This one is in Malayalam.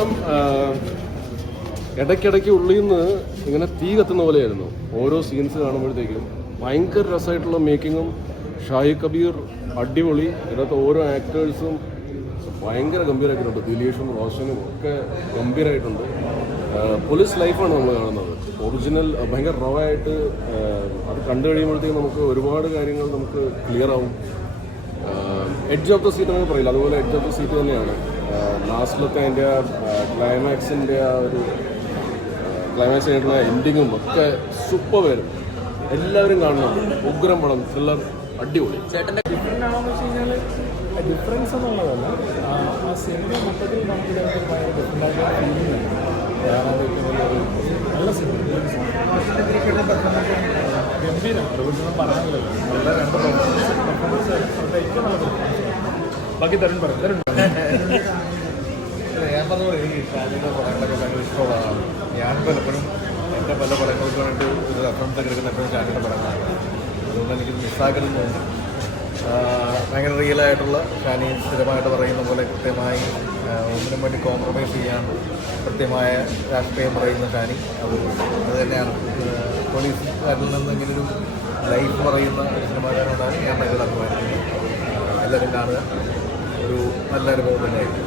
പടം ഇടയ്ക്കിടയ്ക്ക് ഉള്ളിൽ നിന്ന് ഇങ്ങനെ തീ കത്തുന്ന പോലെയായിരുന്നു. ഓരോ സീൻസ് കാണുമ്പോഴത്തേക്കും ഭയങ്കര രസമായിട്ടുള്ള മേക്കിങ്ങും. ഷാഹിദ് കബീർ അടിപൊളി. ഇതിനകത്ത് ഓരോ ആക്ടേഴ്സും ഭയങ്കര ഗംഭീരമായിട്ടുണ്ട്. ദിലീഷും റോഷനും ഒക്കെ ഗംഭീരമായിട്ടുണ്ട്. പോലീസ് ലൈഫാണ് നമ്മൾ കാണുന്നത്. ഒറിജിനൽ ഭയങ്കര റോ ആയിട്ട് അത് കണ്ടു കഴിയുമ്പോഴത്തേക്കും നമുക്ക് ഒരുപാട് കാര്യങ്ങൾ നമുക്ക് ക്ലിയർ ആവും. എഡ്ജ് ഓഫ് ദ സീറ്റ് നമുക്ക് പറയില്ല, അതുപോലെ എഡ്ജ് ഓഫ് ദ സീറ്റ് തന്നെയാണ്. ലാസ്റ്റിലത്തെ അതിൻ്റെ ക്ലൈമാക്സിൻ്റെ ആ ഒരു ക്ലൈമാക്സ് ആയിട്ടുള്ള എൻഡിങ്ങും ഒക്കെ സൂപ്പർ വരും. എല്ലാവരും കാണണം. ഉഗ്രം പടം. ത്രില്ലർ അടിപൊളി. ചേട്ടൻ്റെ ഡിഫറെൻ്റ് ആണെന്ന് വെച്ച് കഴിഞ്ഞാൽ ഡിഫറൻസ് എന്നുള്ളതല്ല, ആ സിനിമ മൊത്തത്തിൽ നമുക്ക് ഭയങ്കര ഡിഫറെൻ്റ് ആയിട്ടുള്ള ഫീലിംഗ് ആണ്. നല്ല സിനിമ ഗംഭീരം. അതുകൊണ്ടൊന്നും പറയാനില്ലല്ലോ. നല്ല രണ്ട് പെർഫോമൻസ് ഏറ്റവും നല്ല പെർഫോമൻസ്. ബാക്കി തരുൺ പറയും. തരുൺ ഞാൻ പറഞ്ഞ പോലെ എനിക്ക് ഷാനിയുടെ പടങ്ങളൊക്കെ ഭയങ്കര ഇഷ്ടമുള്ളതാണ്. ഞാൻ പലപ്പോഴും എൻ്റെ പല പടങ്ങൾക്ക് വേണ്ടിയിട്ട് ഒരു റെഫറൻസ് എടുക്കുന്ന എപ്പോഴും ഷാനിയുടെ പടങ്ങളാണ്. അതുകൊണ്ട് എനിക്ക് മിസ്സാക്കരുതെന്നുണ്ട്. ഭയങ്കര റിയലായിട്ടുള്ള ഷാനി സ്ഥിരമായിട്ട് പറയുന്ന പോലെ കൃത്യമായി ഒന്നിനും വേണ്ടി കോംപ്രമൈസ് ചെയ്യാൻ കൃത്യമായ രാഷ്ട്രീയം പറയുന്ന ഷാനി. അത് തന്നെയാണ് പോലീസുകാരിൽ നിന്ന് ഇങ്ങനൊരു ലൈഫ് പറയുന്ന സിനിമാകാരനോടാണ് ഞാൻ ഭയങ്കര അഭിമാനിക്കുന്നത്. എല്ലാവരും കാണുക. ഒരു നല്ല അനുഭവം തന്നെയായിരിക്കും.